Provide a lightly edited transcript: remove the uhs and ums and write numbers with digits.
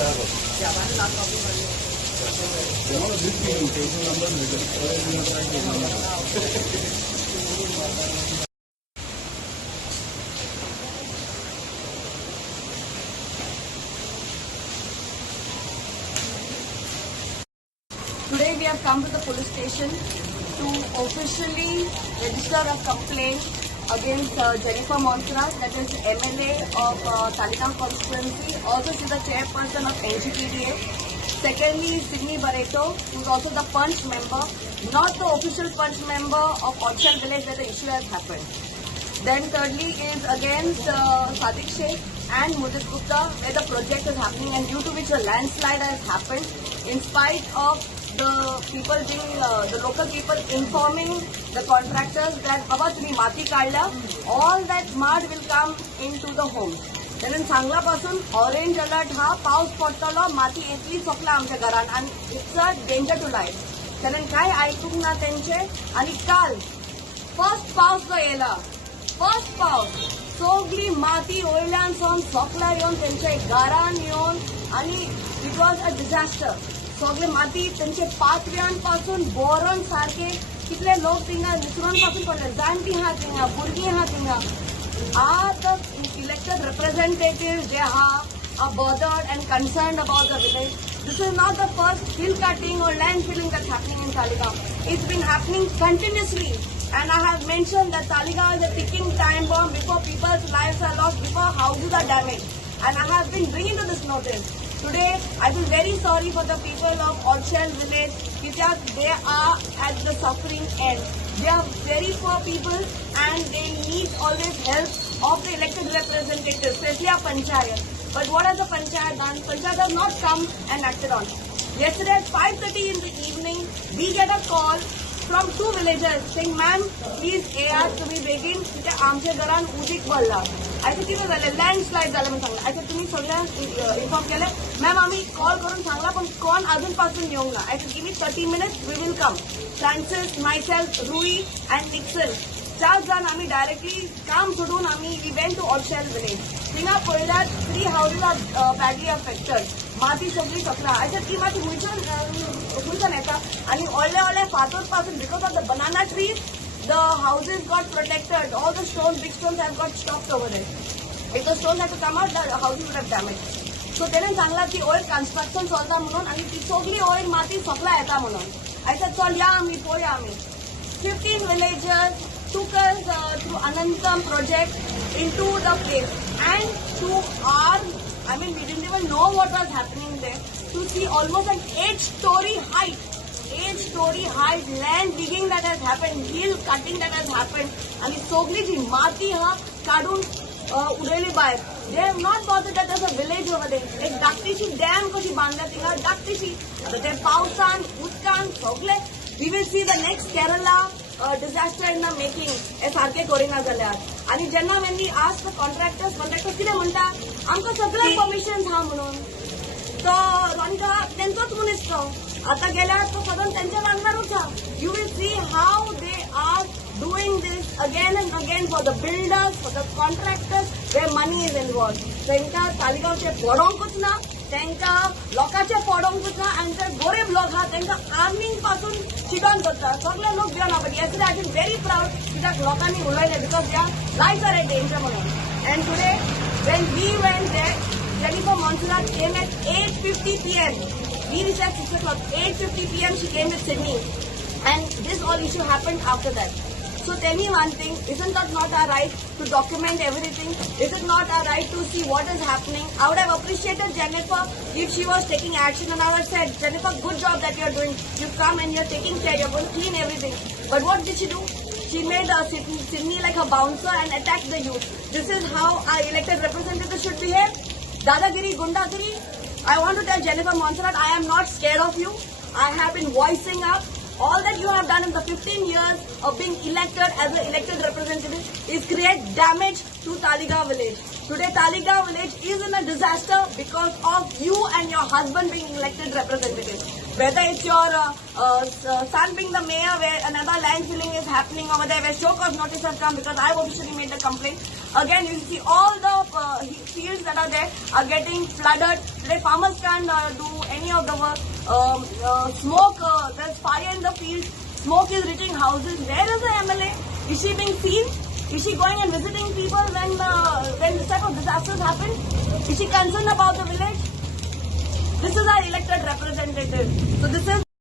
Today we have come to the police station to officially register a complaint against Jennifer Monserrat, that is MLA of Talegaon constituency, also she is the chairperson of NGPDA. Secondly, Sydney Barreto, who is also the punch member, not the official punch member of Odshel village where the issue has happened. Then thirdly is against Sadiq Sheikh and Mudit Gupta, where the project is happening and due to which a landslide has happened, in spite of the people being, the local people informing the contractors that Baba तुम्ही माती काढला, all that mud will come into the home. Then सांगलापासून orange alert हा पाऊस पडतलो, माती येतली चोकला आमच्या घरान आणि it's a danger to life. कारण काय ऐकूक ना त्यांचे. आणि काल फर्स्ट पाऊस जो येला, फर्स्ट पाऊस सगळी माती वयल्यान सोन चोकला येवन त्यांच्या घरान येवन आणि इट वॉज अ डिझास्टर. सगळे माती त्यांचे पातव्यांपासून बोरण सारखे कितले लोक थिंगा निसरून पासून पडले, जाणटी हा थिंगा, भुरगीं हा थिंगा. The elected representatives, they are bothered and concerned about the village. This is not the first hill cutting or land filling that's happening in Talegaon. It's been happening continuously. And I have mentioned that Talegaon is a ticking time bomb before people's lives are lost, before houses are damaged. And I have been bringing to this notice. Today, I feel very sorry for the people of Odshel village because they are at the suffering end. They are very poor people and they need always help of the elected representatives, especially our panchayat. But what has the panchayat done? Panchayat has not come and acted on. Yesterday at 5:30 in the evening, we get a call from two villagers saying, "Ma'am, please आज तुम्ही बेगीन तिथे आमच्या घरान उदीक पडला." आयचे कितें जालें, लँडस्लायड जालें म्हणून सांगलें. आयचे तुमी सगळ्यांक इन्फॉर्म केलें. मॅम आम्ही कॉल करून सांगला पण कोण अजूनपासून येवंक ना. आयचे give me 30 minutes, we will come. Francis, myself, Rui and Nixon 4 जण आम्ही डायरेक्टली काम सोडून आम्ही वी वेंट टू ऑडशेल विलेज. थिंगा पळयल्यार 3 houses आर बॅडली अफेक्टेड. माती सगळी सकला. आयचे ती माती खुंयच्यान येता आणि व्हडले व्हडले फातोर पासून because of the banana trees the houses got protected. All the stones, big stones have got stopped over there. If the stones had to come out, the houses would have damaged. So तेणें सांगला की oil construction चलता म्हणून आणि ती सगळी oil माती सकला येता म्हणून. I said चल या आम्ही पळया आम्ही. 15 villagers took us through Anantam project into the place and to our, I mean we didn't even know what was happening there, to see almost an 8-story height. 8-story height land digging that has happened, hill cutting that has happened, आणि सगळी जी माती हा काढून उडयली बाहेर. They have not bothered that there's a village over there. एक धाकटीशी dam कशी बांधल्या थिंगा, धाकटीशी. आता ते पावसान, उदकान सगळे. We will see the next Kerala disaster in the making. हे सारखे करिना जाल्यार. आणि जेन्ना when we ask the contractors कितें म्हणटा, आमकां सगळे परमिशन हा म्हणून. तो आमकां तेंचोच मनीस तो. आता गेल्यार तो सगळं त्यांच्या वांगडारूच हा. You will see how they are doing this again and again for the builders, for the contractors, where money is involved. तांकां तालिगांवचे पडोंकूच ना, तांकां लोकांचे पडोंकूच ना, आणि जे गरीब लोक हा तांकां आर्मिंग पासून चिडोन करता. सगळे लोक भिवन आहा. Yesterday I feel very proud कित्याक लोकांनी उलयलें because their lives are at danger म्हणून. And today when we went there, Jennifer Monserrat came at 8:50 p.m. We reached at 6 o'clock. 8:50 p.m. she came with Sydney. And this all issue happened after that. So tell me one thing, isn't that not our right to document everything? Is it not our right to see what is happening? I would have appreciated Jennifer if she was taking action and I would have said, Jennifer, good job that you're doing. You've come and you're taking care, you're going to clean everything. But what did she do? She made Sydney like a bouncer and attacked the youth. This is how our elected representatives should behave. Dadagiri, Gundagiri. I want to tell Jennifer Monserrat, I am not scared of you. I have been voicing up. All that you have done in the 15 years of being elected as an elected representative is create damage to Talegaon village. Today Talegaon village is in a disaster because of you and your husband being elected representative. Whether it's your son being the mayor where another land filling is happening over there, where show cause notice has come because I've officially made the complaint. Again, you see all the fields that are there are getting flooded. Today farmers can't do any of the work. Smoke, there's fire in the field. Smoke is reaching houses. Where is the MLA? Is she being seen? Is she going and visiting people when this type of disasters happen? Is she concerned about the village? This is our elected representative. So this is